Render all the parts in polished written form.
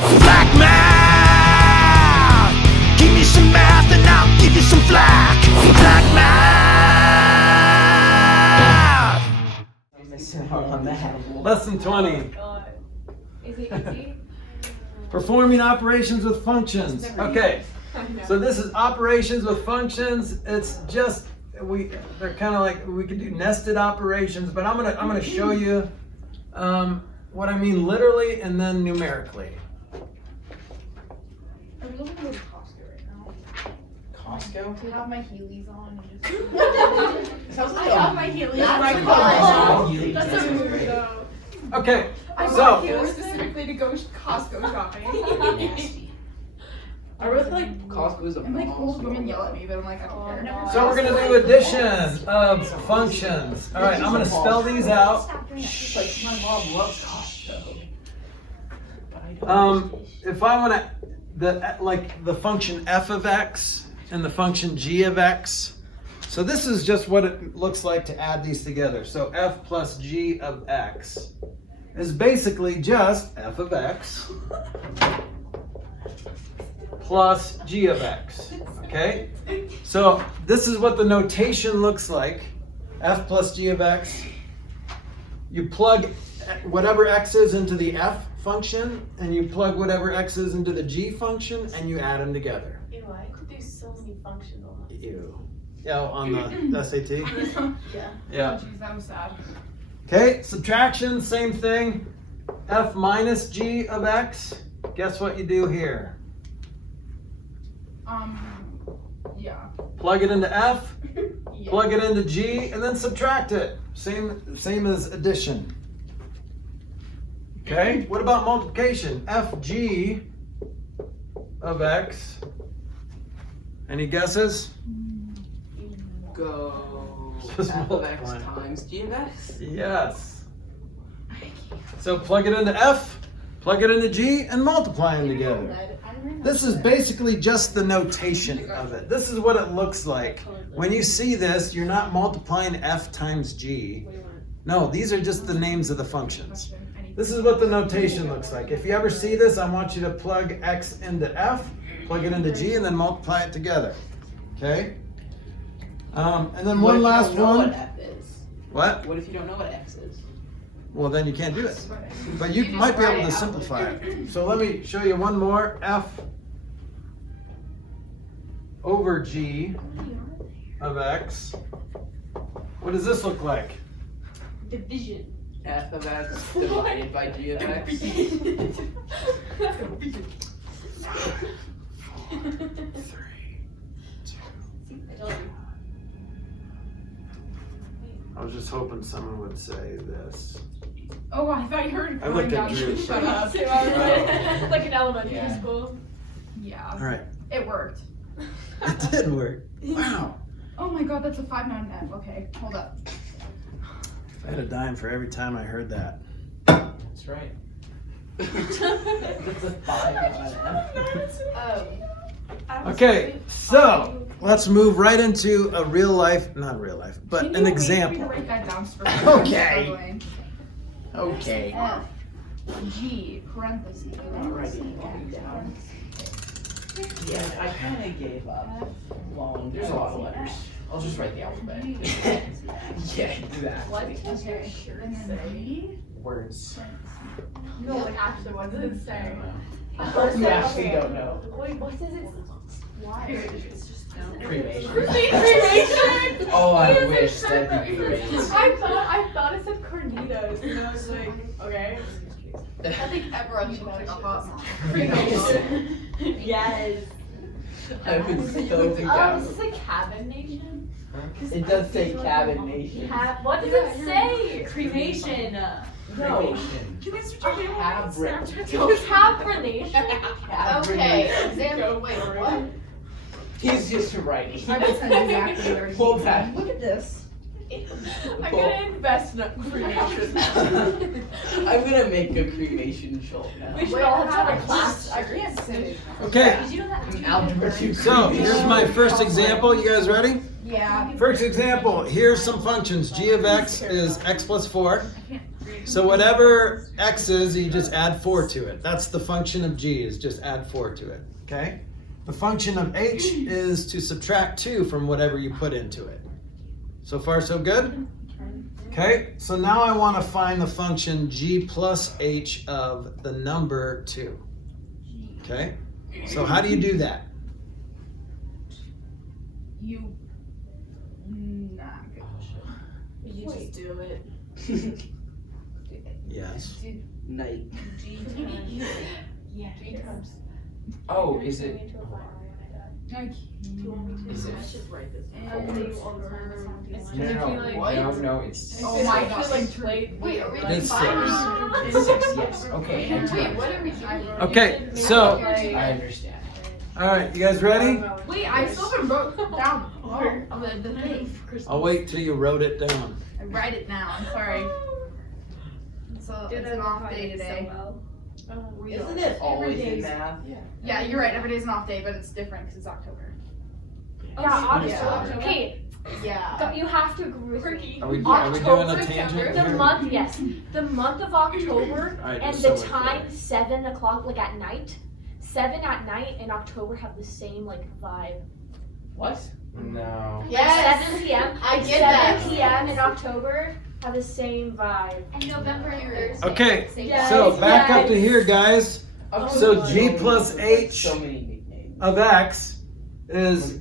Flack math! Give me some math and I'll give you some flack. Flack math! Lesson 20. Is it easy? Performing operations with functions. Okay, so this is operations with functions. It's just they're kind of like we could do nested operations, but I'm gonna show you what I mean literally and then numerically. I'm looking to go to Costco right now. Costco? To have my Heelys on and just. Sounds like I have my Heelys on my Heelys. That's so weird though. Okay, I so bought Heelys specifically to go Costco shopping. Nasty. I really feel like Costco is a And like mall old store. women yell at me, but I'm like, I don't care. so we're gonna do addition of functions. All right, I'm gonna spell these out. It's like my mom loves Costco. But I don't. If I want to, the function f of x and the function g of x. So this is just what it looks like to add these together. So f plus g of x is basically just f of x plus g of x. Okay? So this is what the notation looks like. F plus g of x. You plug whatever x is into the f function, and you plug whatever x is into the g function, and you add them together. Ew, I could do so many functions on that. Ew. Yeah, on the SAT? Yeah. Yeah. Jeez, that was sad. Okay, subtraction, same thing. F minus g of x. Guess what you do here? Yeah. Plug it into f, Yeah. plug it into g, and then subtract it. Same as addition. Okay, what about multiplication? Fg of x. Any guesses? Go Just f of x multiply. times g of x. Yes. So plug it into f, plug it into g, and multiply them together. This is basically just the notation of it. This is what it looks like. When you see this, you're not multiplying f times g. No, these are just the names of the functions. This is what the notation looks like. If you ever see this, I want you to plug x into f, plug it into g, and then multiply it together. Okay? And then one last What one. if you don't know what f is? What? What if you don't know what x is? Well, then you can't do it. But you might be able to simplify it. So let me show you one more. F over g of x. What does this look like? Division. F of x divided by g of x. 3, 2. I was just hoping someone would say this. Oh, I thought you heard. I looked at Drew. Shut up. Like in elementary Yeah. school. Yeah. All right. It worked. It did work. Wow. Oh my god, that's a 5-9 F. Okay, hold up. I had a dime for every time I heard that. That's right. That's a 5 on f. Okay, so let's move right into a real life, not real life, but Can an you example. wait for me to write that down for me? Okay. I'm struggling. Okay. F, G, parentheses. Alright. Yeah, I kind of gave up. Well, there's a lot of letters. I'll just write the alphabet. Yeah, exactly. What does your Okay, shirt and then say? G. Words. No, like actually, what does it say? You actually don't know. Wait, what does it? Why? Cremation. Cremation. Oh, I What does it wish say? that'd be great. I thought it said cornitos, and I was like, okay. I think everyone should pick up on Cremation. Yes. I would so be down. This is like Cabin Nation. It does say cabin nation. What does it say? Cremation. Cremation. Can I switch your name? It's Cabrination. Okay, example. Wait, what? He's just writing. I will send exactly where Pull back. Look at this. I'm gonna invest in cremation. I'm gonna make a cremation show now. We should all have a class. I can't sit. Okay, Did you know that? An algebra 2 so here's my first example. You guys ready? Yeah. First example, here's some functions. G of x is x plus 4. So whatever x is, you just add 4 to it. That's the function of g, is just add 4 to it, okay? The function of h is to subtract 2 from whatever you put into it. So far, so good? Okay, so now I want to find the function g plus h of the number 2. Okay, so how do you do that? You. Nah, good. You just do it. Yes. Night. G times. Yeah. G times. Oh, is it? Is it? I should write this. No, it's. Oh my gosh. Wait, are we It's like 6. It's 6, yes. Okay. Wait, what are we doing? Okay, so, I understand. all right, you guys ready? Wait, I still haven't wrote down the thing. I'll wait till you wrote it down. I write it down. Sorry. So it's an off day today. Isn't it always in math? Yeah, you're right. Every day's an off day, but it's different because it's October. Yeah, Yeah. okay, Yeah. you have to agree with me. Are we doing a tangent The here? month, yes, the month of October All right, and just the so we're time clear. 7 o'clock, like at night. 7 at night in October have the same like vibe. What? No. Yes. 7 p.m. I get 7 that. p.m. in October have the same vibe. And November and Thursday. Okay, Yes, so back up to yes. here, guys. So g plus h So many nicknames. of x is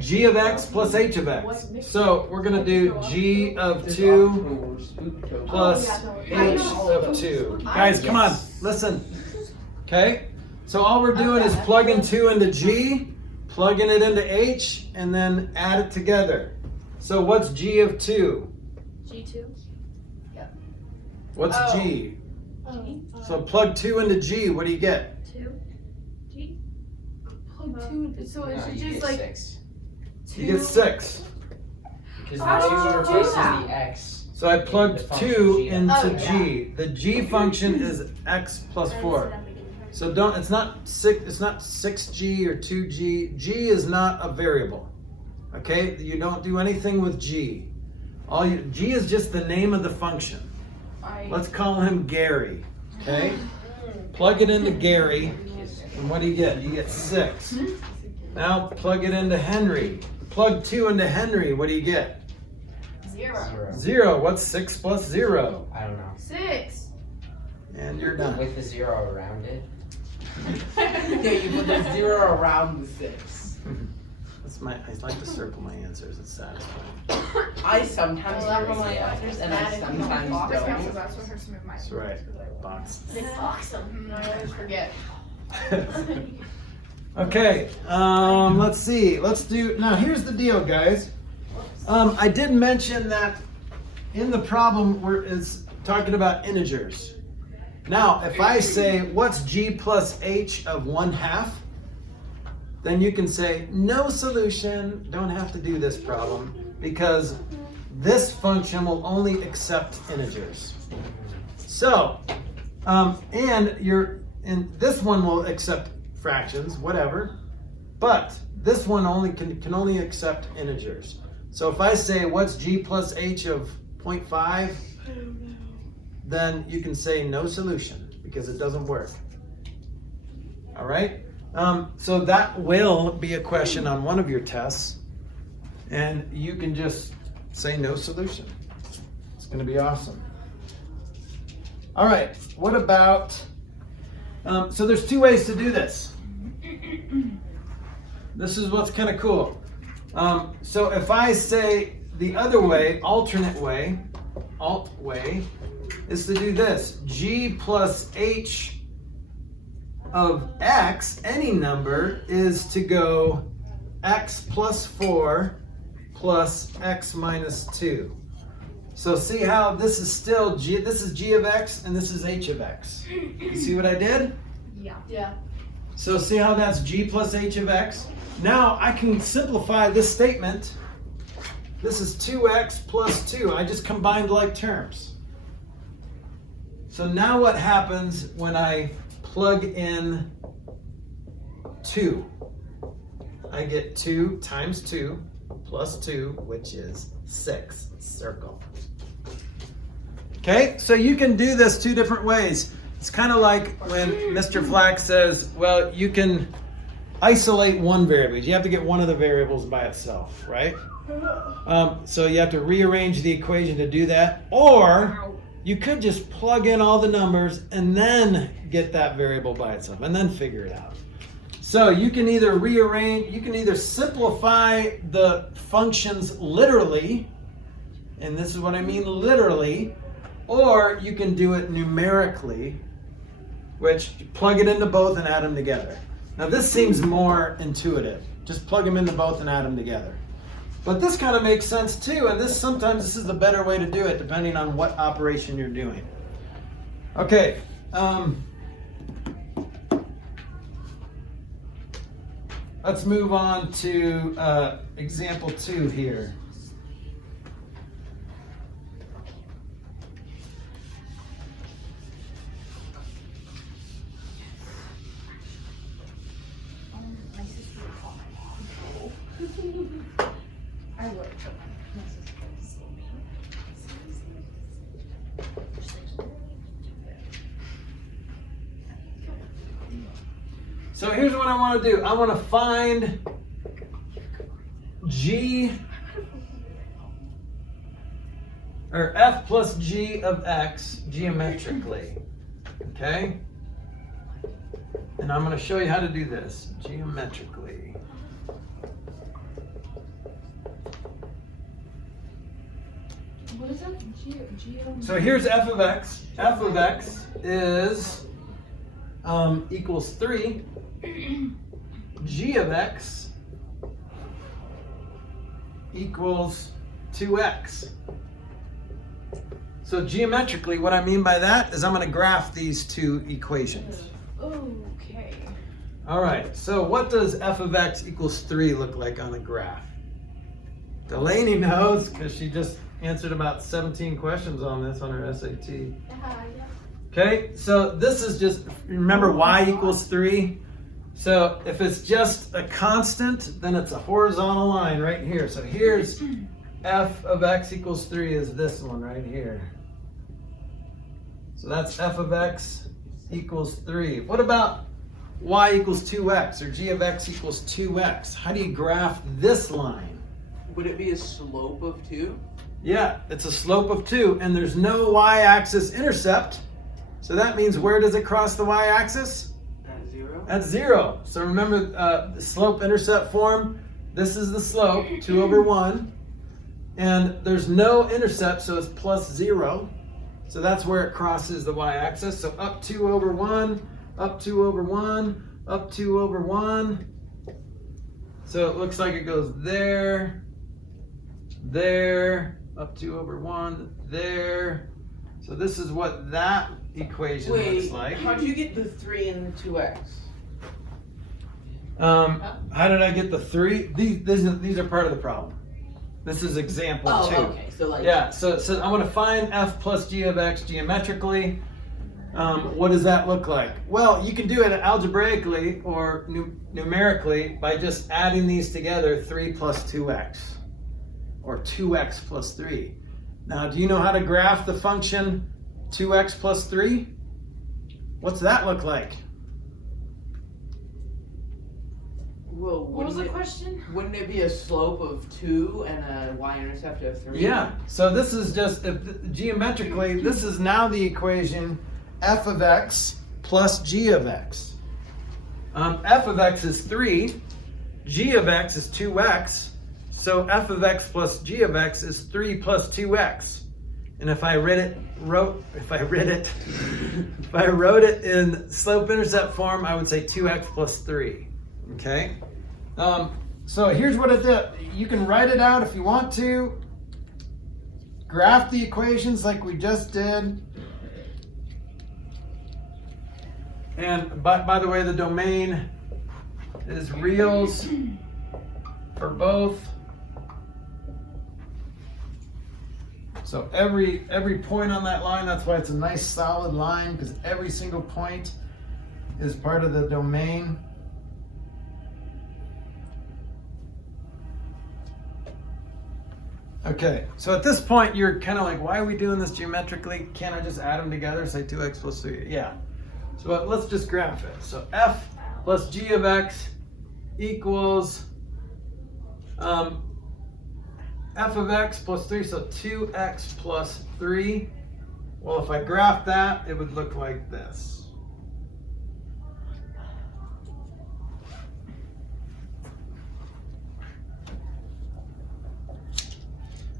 g of x plus h of x. So we're going to do g of 2 plus h of 2. Guys, come on, listen. Okay, so all we're doing is plugging 2 into g, plugging it into h, and then add it together. So what's g of 2? G2. What's Oh. g? So plug 2 into g, what do you get? 2. G. So it No, should you just get like 6. You get 6. Because How the did 2 you do replaces that? the x. So I The plugged function 2 g. into Oh, yeah. g. The g function is x plus 4. So don't, it's not 6g or 2g. G is not a variable. Okay? You don't do anything with g. G is just the name of the function. Let's call him Gary. Okay? Plug it into Gary, and what do you get? You get 6. Now plug it into Henry. Plug 2 into Henry, what do you get? 0. 0. What's 6 plus 0? I don't know. 6. And you're done. With the 0 around it. Yeah, you put the 0 around the 6. I like to circle my answers. It's satisfying. I sometimes circle my answers and I sometimes don't. That's what hurts to move my. That's right. Box. Awesome. I always forget. Okay, let's see. Now here's the deal, guys. I did mention that in the problem it's talking about integers. Now, if I say, what's g plus h of 1/2? Then you can say, no solution, don't have to do this problem, because this function will only accept integers. So, and this one will accept fractions, whatever, but this one can only accept integers. So if I say, what's g plus h of 0.5? Then you can say no solution, because it doesn't work. All right? So that will be a question on one of your tests, and you can just say no solution. It's going to be awesome. All right, what about, so there's 2 ways to do this. This is what's kind of cool. So if I say the other way, alternate way, alt way, is to do this. G plus h of x, any number, is to go x plus 4 plus x minus 2. So see how this is still g, this is g of x and this is h of x. You see what I did? Yeah. So see how that's g plus h of x? Now I can simplify this statement. This is 2x plus 2. I just combined like terms. So now what happens when I plug in 2? I get 2 times 2 plus 2, which is 6. Circle. Okay, so you can do this two different ways. It's kind of like when Mr. Flack says, well, you can isolate one variable. You have to get one of the variables by itself, right? So you have to rearrange the equation to do that. Or you could just plug in all the numbers and then get that variable by itself and then figure it out. So you can either rearrange, you can either simplify the functions literally, and this is what I mean literally, or you can do it numerically, which you plug it into both and add them together. Now this seems more intuitive. Just plug them into both and add them together. But this kind of makes sense too, and sometimes this is the better way to do it depending on what operation you're doing. Okay. Let's move on to example 2 here. My sister would call my mom. I would, but my sister would still me. So here's what I want to do. I want to find g, or f plus g of x geometrically. Okay? And I'm going to show you how to do this geometrically. What is that? So here's f of x. F of x is equals 3. G of x equals 2x. So geometrically, what I mean by that is I'm going to graph these two equations. Okay. All right, so what does f of x equals 3 look like on a graph? Delaney knows because she just answered about 17 questions on this on her SAT. Okay, so this is just, remember y equals 3? So if it's just a constant, then it's a horizontal line right here. So here's f of x equals 3 is this one right here. So that's f of x equals 3. What about y equals 2x or g of x equals 2x? How do you graph this line? Would it be a slope of 2? Yeah, it's a slope of 2, and there's no y-axis intercept. So that means where does it cross the y-axis? At 0? At 0. So remember the slope-intercept form. This is the slope, 2 over 1. And there's no intercept, so it's plus 0. So that's where it crosses the y-axis. So up 2 over 1, up 2 over 1, up 2 over 1. So it looks like it goes there, there, up 2 over 1, there. So this is what that equation looks like. How'd you get the 3 and the 2x? How did I get the 3? These are part of the problem. This is example 2. Oh, okay. So like Yeah, so I want to find f plus g of x geometrically. What does that look like? Well, you can do it algebraically or numerically by just adding these together, 3 plus 2x, or 2x plus 3. Now, do you know how to graph the function 2x plus 3? What's that look like? Well, What was the question? Wouldn't it be a slope of 2 and a y-intercept of 3? Yeah, so this is just, geometrically, this is now the equation f of x plus g of x. F of x is 3, g of x is 2x, so f of x plus g of x is 3 plus 2x. And if I wrote it in slope-intercept form, I would say 2x plus 3. Okay? So here's what it does. You can write it out if you want to. Graph the equations like we just did. And by the way, the domain is reals for both. So every point on that line, that's why it's a nice solid line, because every single point is part of the domain. Okay, so at this point, you're kind of like, why are we doing this geometrically? Can't I just add them together, say 2x plus 3? Yeah. So let's just graph it. So f plus g of x equals f of x plus 3, so 2x plus 3. Well, if I graph that, it would look like this.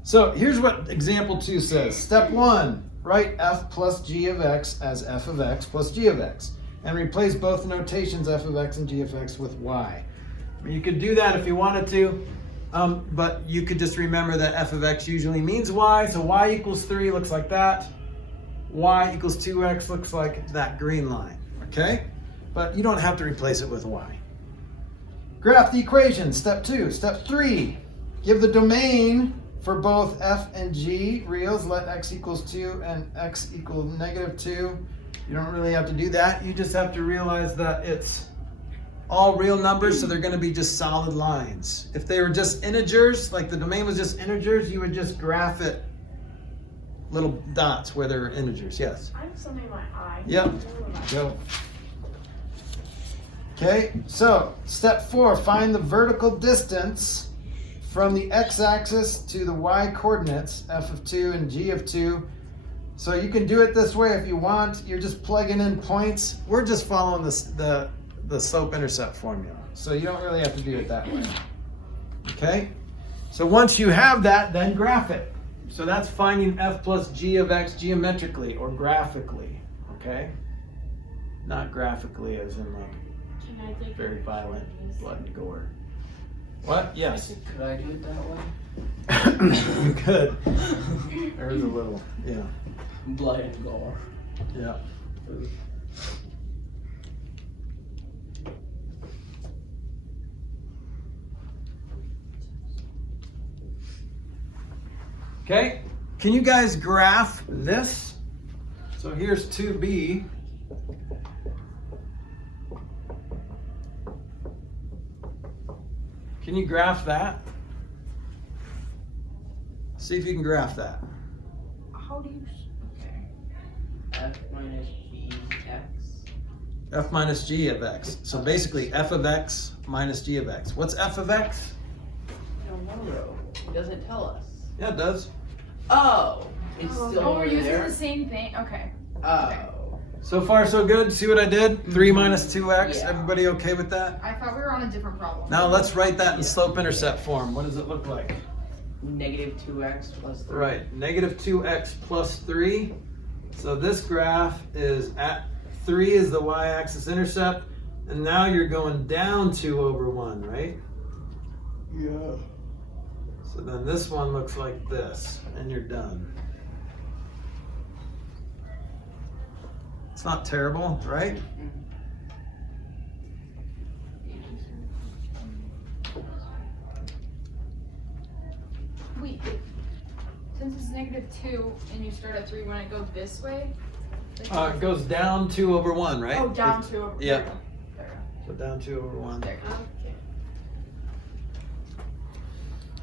So here's what example 2 says. Step 1, write f plus g of x as f of x plus g of x, and replace both notations f of x and g of x with y. I mean, you could do that if you wanted to, but you could just remember that f of x usually means y, so y equals 3 looks like that. Y equals 2x looks like that green line, okay? But you don't have to replace it with y. Graph the equation, step 2. Step 3, give the domain for both f and g reals, let x equals 2 and x equal negative 2. You don't really have to do that. You just have to realize that it's all real numbers, so they're going to be just solid lines. If they were just integers, like the domain was just integers, you would just graph it little dots where there are integers. Yes? I have something in my eye. Yep. Go. Okay, so step 4, find the vertical distance from the x-axis to the y-coordinates, f of 2 and g of 2. So you can do it this way if you want. You're just plugging in points. We're just following the slope-intercept formula. So you don't really have to do it that way. Okay? So once you have that, then graph it. So that's finding f plus g of x geometrically or graphically. Okay? Not graphically as in like Can I take very a violent picture of this? blood and gore. What? Yes. Could I do it that way? You could. There's a little, yeah. Blood and gore. Yeah. Okay, can you guys graph this? So here's 2b. Can you graph that? See if you can graph that. How do you? Okay. F minus g x. F minus g of x. So basically f of x minus g of x. What's f of x? I don't know though. It doesn't tell us. Yeah, it does. Oh, it's still Oh, we're over using there. the same thing. Okay. Oh. So far so good. See what I did? 3 minus 2x. Yeah. Everybody okay with that? I thought we were on a different problem. Now let's write that in Yeah. slope-intercept form. What does it look like? Negative 2x plus 3. Right, negative 2x plus 3. So this graph is at 3 is the y-axis intercept, and now you're going down 2 over 1, right? Yeah. So then this one looks like this, and you're done. It's not terrible, right? Wait. Since it's -2 and you start at 3 when it goes this way. like It goes down 2 over 1, right? Oh, down 2 over. Yeah. There So down 2 over 1. we go. Okay.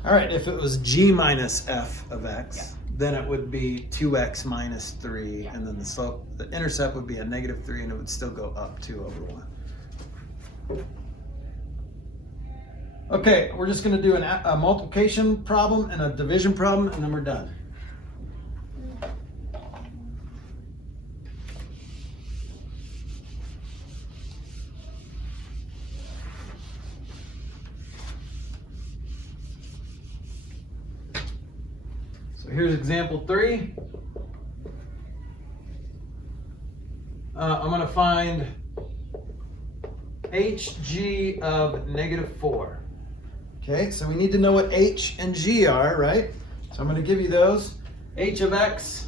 All right, if it was g minus f of x, then it would be 2x minus 3, and then the slope, the intercept would be a -3, and it would still go up 2 over 1. Okay, we're just going to do a multiplication problem and a division problem, and then we're done. So here's example 3. I'm going to find hg of -4. Okay, so we need to know what h and g are, right? So I'm going to give you those. H of x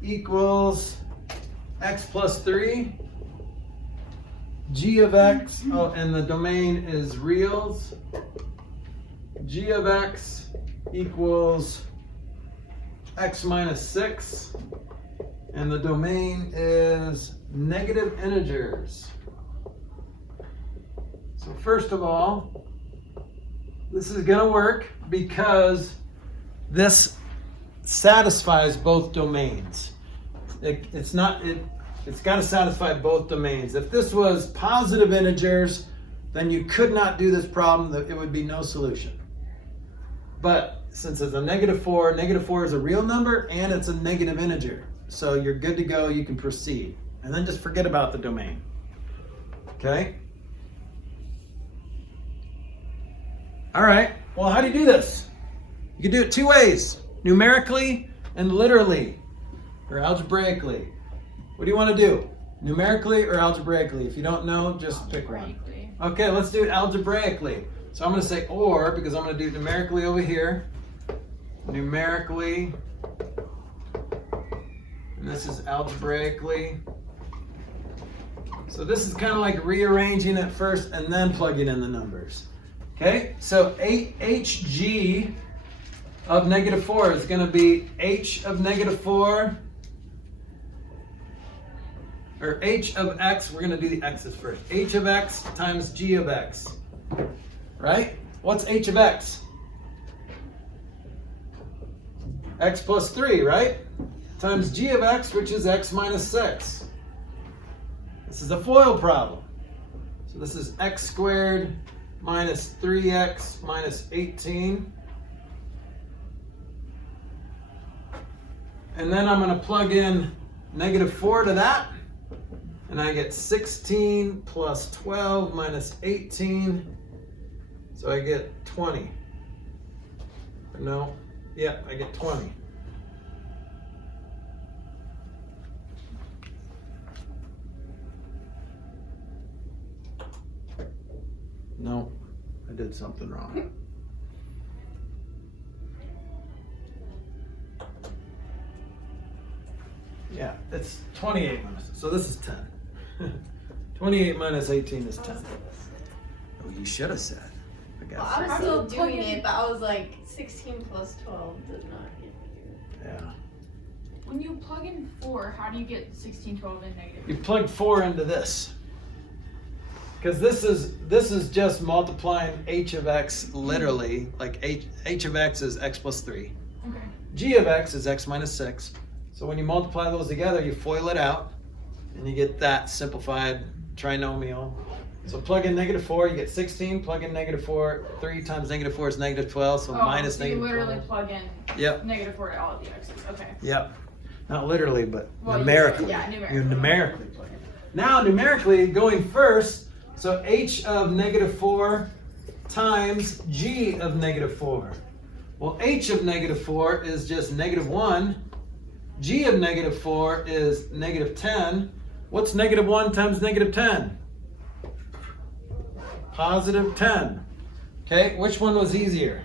equals x plus 3. G of x, oh, and the domain is reals. G of x equals x minus 6. And the domain is negative integers. So first of all, This is going to work because this satisfies both domains. It's got to satisfy both domains. If this was positive integers, then you could not do this problem. It would be no solution. But since it's a -4 is a real number and it's a negative integer. So you're good to go. You can proceed. And then just forget about the domain. Okay? All right. Well, how do you do this? You can do it two ways. Numerically and literally. Or algebraically. What do you want to do? Numerically or algebraically? If you don't know, just pick one. Okay, let's do it algebraically. So I'm going to say or because I'm going to do numerically over here. Numerically. And this is algebraically. So this is kind of like rearranging it first and then plugging in the numbers. Okay, so hg of -4 is going to be h of -4, or h of x, we're going to do the x's first. H of x times g of x, right? What's h of x? X plus 3, right? Times g of x, which is x minus 6. This is a FOIL problem. So this is x squared minus 3x minus 18. And then I'm going to plug in -4 to that. And I get 16 plus 12 minus 18. So I get 20. No, yeah, I get 20. No, I did something wrong. Yeah, it's 28 minus, so this is 10. 28 minus 18 is 10. Oh, you should have said. Well, I was still doing it, but I was like, 16 plus 12 does not give me. Yeah. When you plug in 4, how do you get 16, 12, and negative? You plug 4 into this. Because this is just multiplying h of x literally, like h of x is x plus 3. Okay. G of x is x minus 6. So when you multiply those together, you FOIL it out, and you get that simplified trinomial. So plug in -4, you get 16. Plug in -4, 3 times -4 is -12, so minus so you -12. literally plug in Yep. -4 to all of the x's. Okay. Yep. Not literally, but Well, numerically. yeah, numerically. You numerically plug it. Now, numerically, going first, so h of -4 times g of -4. Well, h of -4 is just -1. G of -4 is -10. What's -1 times -10? Positive 10. Okay, which one was easier?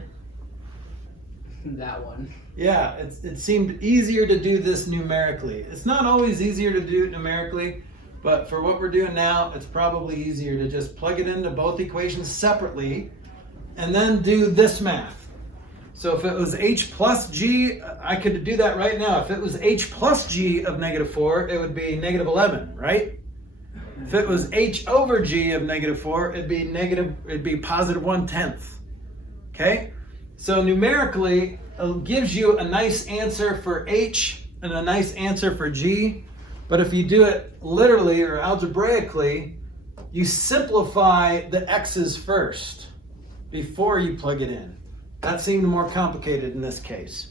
That one. Yeah, it seemed easier to do this numerically. It's not always easier to do it numerically, but for what we're doing now, it's probably easier to just plug it into both equations separately and then do this math. So if it was h plus g, I could do that right now. If it was h plus g of -4, it would be -11, right? If it was h over g of -4, it'd be positive 1/10. Okay? So numerically, it gives you a nice answer for h and a nice answer for g. But if you do it literally or algebraically, you simplify the x's first before you plug it in. That seemed more complicated in this case.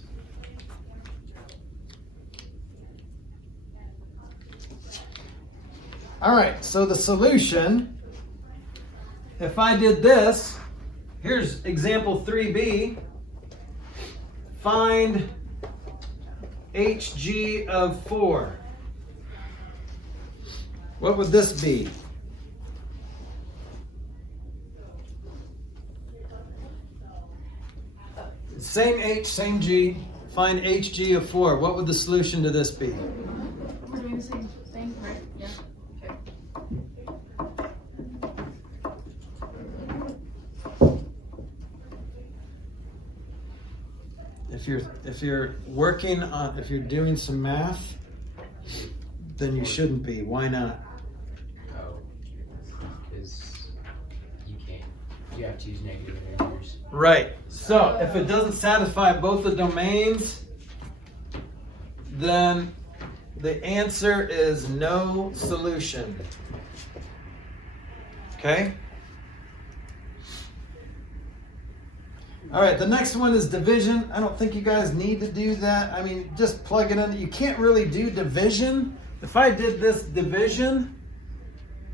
All right, so the solution, if I did this, here's example 3b. Find hg of 4. What would this be? Same h, same g. Find hg of 4. What would the solution to this be? We're doing the same thing, right? Yeah. Okay. If you're working on, if you're doing some math, then you shouldn't be. Why not? Oh, because you can't. You have to use negative integers. Right. So if it doesn't satisfy both the domains, then the answer is no solution. Okay? All right, the next one is division. I don't think you guys need to do that. I mean, just plug it in. You can't really do division. If I did this division,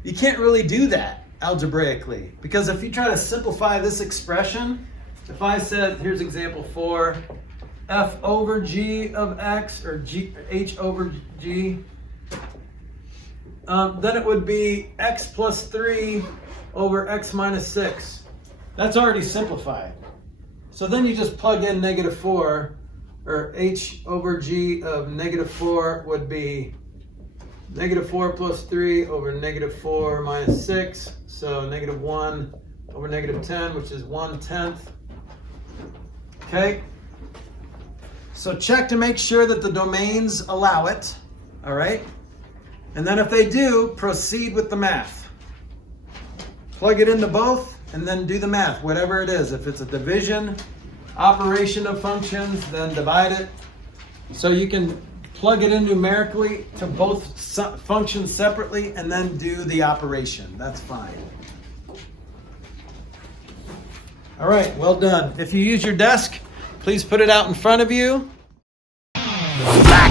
you can't really do that algebraically. Because if you try to simplify this expression, if I said, here's example 4, f over g of x, or h over g, then it would be x plus 3 over x minus 6. That's already simplified. So then you just plug in -4, or h over g of -4 would be -4 plus 3 over -4 minus 6. So -1 over -10, which is 1/10. Okay? So check to make sure that the domains allow it. All right? And then if they do, proceed with the math. Plug it into both and then do the math, whatever it is. If it's a division operation of functions, then divide it. So you can plug it in numerically to both functions separately and then do the operation. That's fine. All right, well done. If you use your desk, please put it out in front of you. Flack!